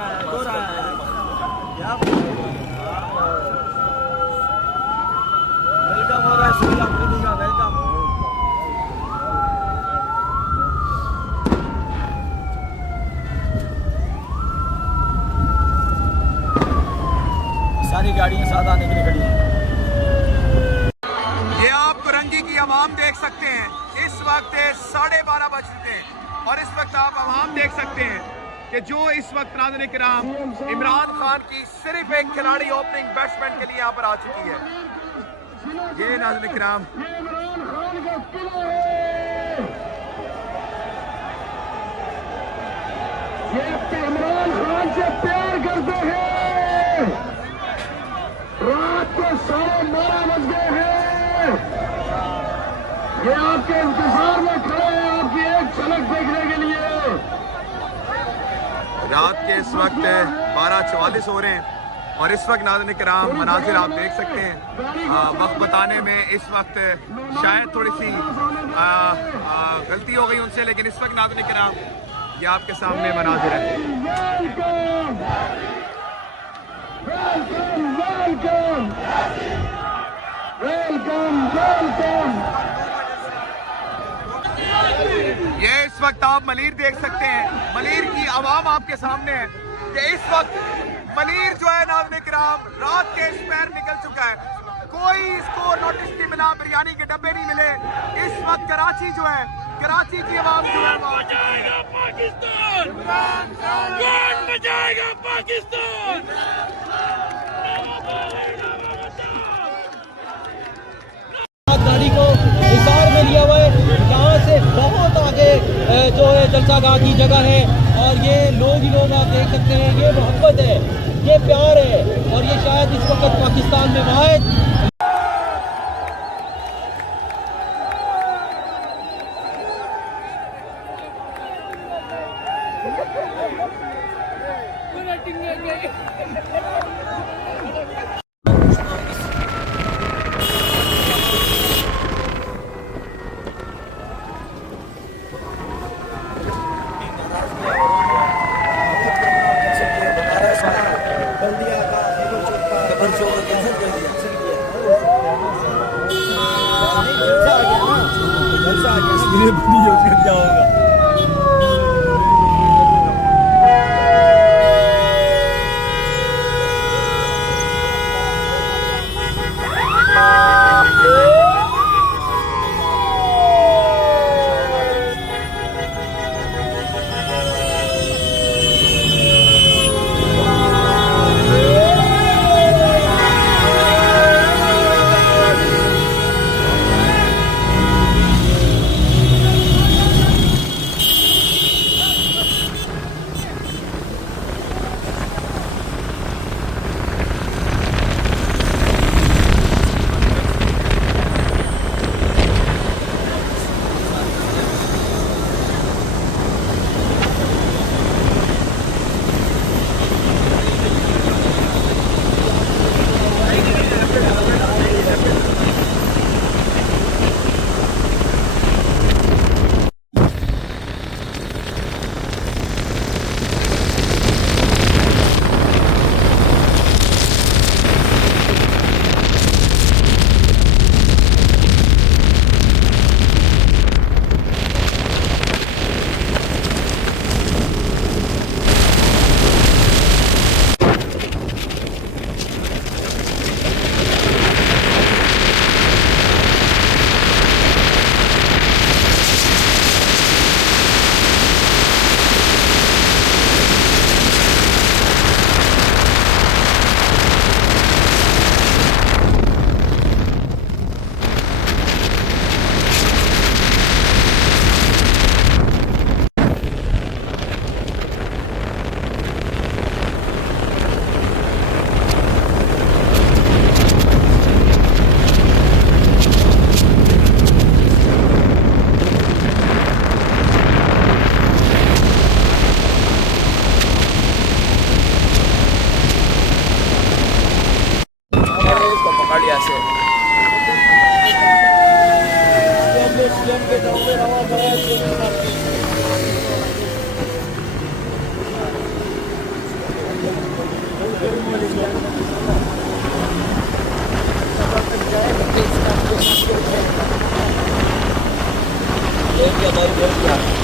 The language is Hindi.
वेलकम हो रहा है सुनील अफरीदी का, वेलकम। सारी गाड़ियां साथ आने के लिए खड़ी हैं। ये आप कुरंगी की आवाम देख सकते हैं। इस वक्त 12:30 बज चुके हैं और इस वक्त आप आवाम देख सकते हैं कि जो इस वक्त नाज़रीन किराम इमरान खान की सिर्फ एक खिलाड़ी ओपनिंग बैट्समैन के लिए यहाँ पर आ चुकी है। ये नाज़रीन किराम ये इमरान खान से प्यार करते हैं। रात को 12:30 बज गए हैं। ये आपके इंतजार में खड़े हैं आपकी एक झलक देखने के लिए। रात के इस वक्त 12:44 हो रहे हैं और इस वक्त नाज़रीन किराम मनाजिर आप देख सकते हैं। वक्त बताने में इस वक्त शायद थोड़ी सी गलती हो गई उनसे, लेकिन इस वक्त नाज़रीन किराम ये आपके सामने मनाजिर है। ये इस वक्त आप मलीर देख सकते हैं। मलीर की आवाम आपके सामने है कि इस वक्त मलीर जो है नाज़रीन किराम रात के इस पैर निकल चुका है। कोई इसको नोटिस नहीं मिला, बिरयानी के डब्बे नहीं मिले। इस वक्त कराची जो है, कराची की आवाम जो है बचाएगा पाकिस्तान, कौन बचाएगा पाकिस्तान। गाड़ी को हिसार में लिया हुआ है, यहाँ से बहुत आगे जो है जलसागाह की जगह है और ये लोग ही लोग आप देख सकते हैं। ये मोहब्बत है, ये प्यार है और ये शायद इस वक्त पाकिस्तान में वाहिद क्या होगा। देखिए हमारी